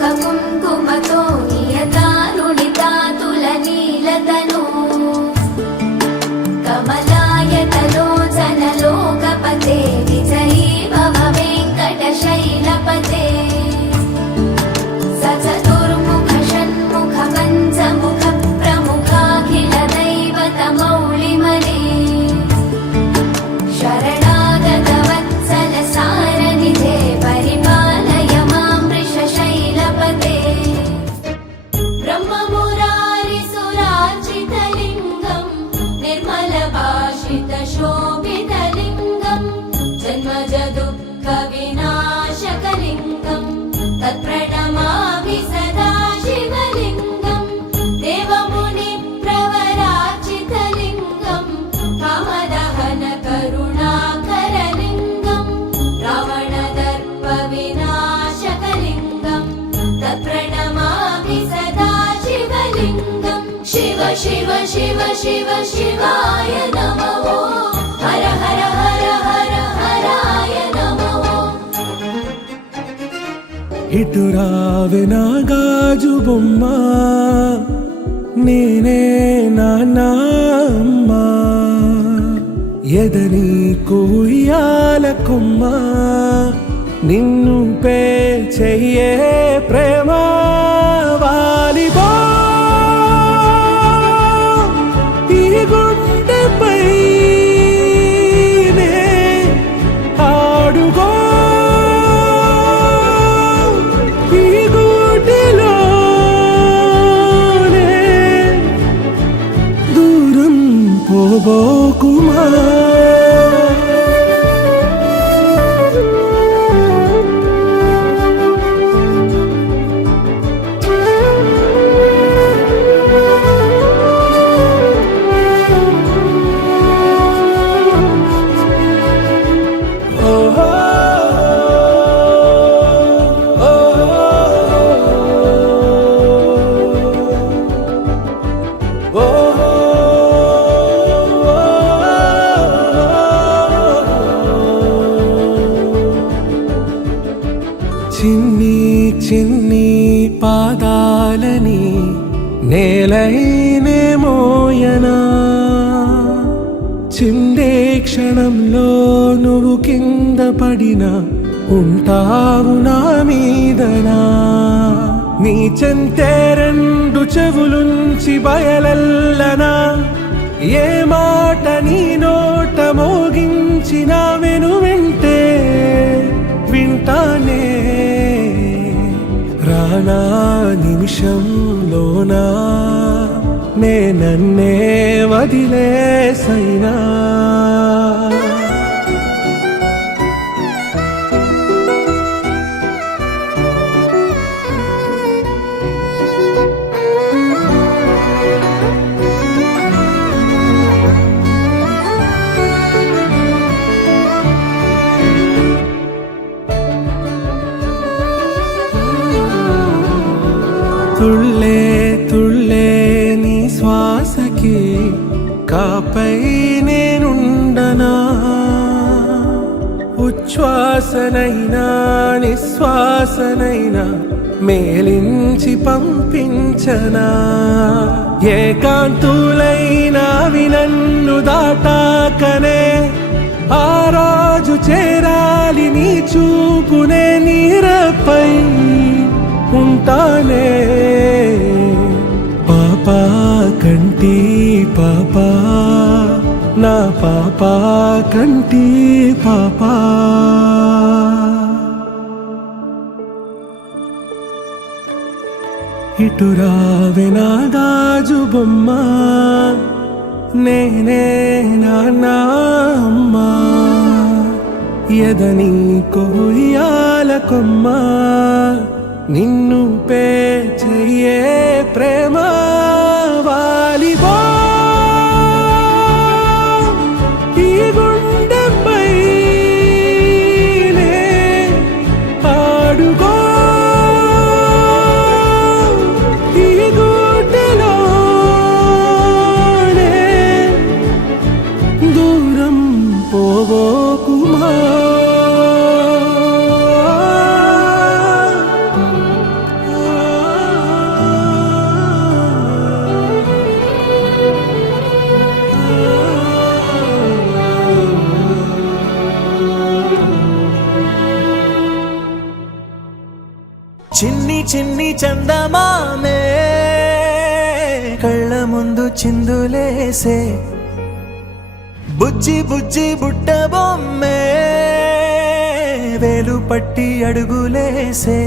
సుఖ కుంకుమతో నియతారుణితాతుల నీలతను కమలాయతలోచనలోకపతే విజయీ భవ వెంకట శైలపతే సచతుర్ముఖ షణ్ముఖ పంచముఖ ప్రముఖాఖిల దైవత మౌళిమనే శరణాగత వత్సల సారనిధే పరిపాలయ మాం వృషశైలపతే బ్రహ్మమురారి సురార్చితలింగం నిర్మల భాషిత శోభితలింగం జన్మజ దుఃఖ వినాశకలింగం తత్ప్రణమామి సదా శివలింగం దేవముని ప్రవరార్చితలింగం కామదహన కరుణాకరలింగం రావణదర్ప వినాశకలింగం తత్ప్రణమామి సదా శివలింగం శివ శివ శివ శివ శివాయ నమో హర హర హర హర హరాయ నమో ఇటు రావే నా గాజు బొమ్మ నేనే నాన్నమ్మ ఎదని కుయ్యాల కొమ్మ నిన్ను పే చెయ్యే ప్రేమ వాలిబో ఈ గుండెపై నే ఆడుగో ఈ గూటిలోనే దూరం పోబోకుమా చిన్ని చిన్ని పాదాలని నేలైనే మోయనా చిందే క్షణంలో నువ్వు కింద పడినా ఉంటావు నా మీదనా నీ చెంతే రెండు చెవులుంచి బయలల్లనా ఏ మాట నీ నోట మోగించిన వెను వింటే వింటానే రానా నిమిషంలోనా నే నన్నే వదిలేసైనా తుళ్ళే తుళ్ళే నీ శ్వాసకి కాపై నేనుండనా ఉచ్ఛ్వాసనైనా నిశ్వాసనైనా మేలించి పంపించనా ఏకాంతులైనా నన్ను దాటాకనే ఆ రోజు చేరాలి నీ చూపునే నీరపై ఉంటానే పాపా కంటి పాపా నా పాపా కంటి పాపా ఇటు రావే నా గాజు బొమ్మ నేనే నాన్నమ్మ ఎదని కొయ్యాల కొమ్మ నిన్ను పే చెయ్యే ప్రేమ వాలిబో ఈ గుండెపై నే ఆడుగో ఈ గూటిలోనే దూరం పోవోకుమా చిన్ని చందమామే కళ్ళ ముందు చిందులేసే బుజ్జి బుజ్జి బుట్ట బొమ్మే వేలు పట్టి అడుగులేసే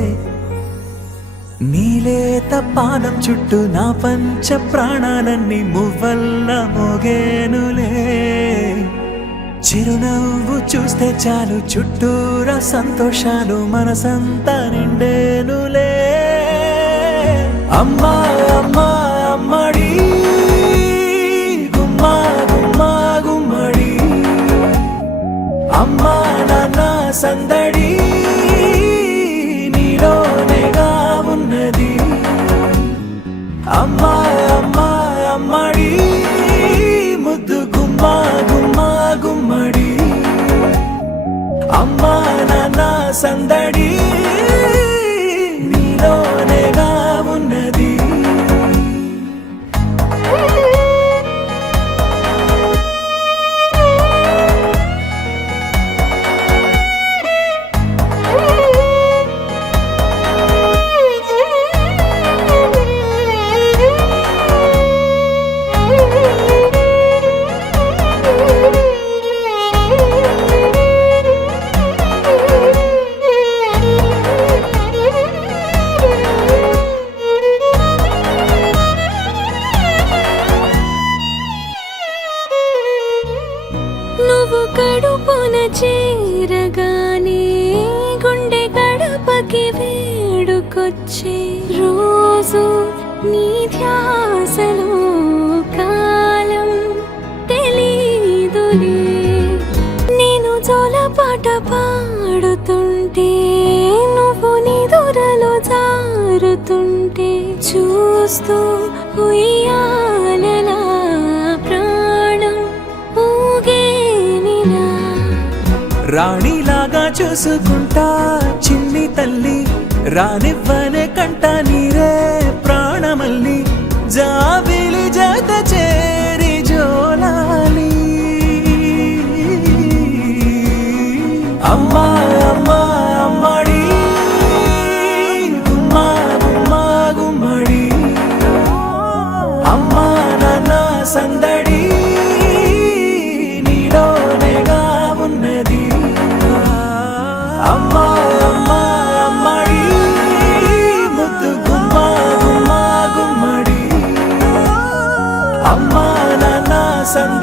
నీలేత పానం చుట్టూ నా పంచ ప్రాణాలన్నీ మువ్వల్ల మోగేనులే చిరునవ్వు చూస్తే చాలు చుట్టూరా సంతోషాలు మనసంతా నిండేనులే అమ్మా అమ్మా అమ్మడి గుమ్మా గుమ్మా గుమ్మడి అమ్మా నాన్న సందడి నీలోనేగా ఉన్నది అమ్మా అమ్మా అమ్మడి ముద్దు గుమ్మా గుమ్మా గుమ్మడి అమ్మా నాన్న సందడి నీలోనేగా ఉన్నది నువ్వు కడుపున చేరగానే గుండె గడపకి వేడుకొచ్చే రోజు నీ ధ్యాసలో కాలం తెలీదులే నేను జోలపాట పాడుతుంటే నువ్వు నిదురలో జారుతుంటే చూస్తూ ఉయ్యాలలా ప్రాణం ఊగేనిలా రాణిలాగా చూసుకుంటా చిన్ని తల్లి రానివ్వనే కంట నీరే ప్రాణమల్లి జాబిలి జత చేరి జోలాలి అమ్మా అమ్మా అమ్మడి గుమ్మా గుమ్మా గుమ్మడి అమ్మా నాన్న సందడి నీలోనేగా ఉన్నది అమ్మా అమ్మా అమ్మడి ముద్దు గుమ్మా గుమ్మా గుమ్మడి అమ్మా నాన్న సందడి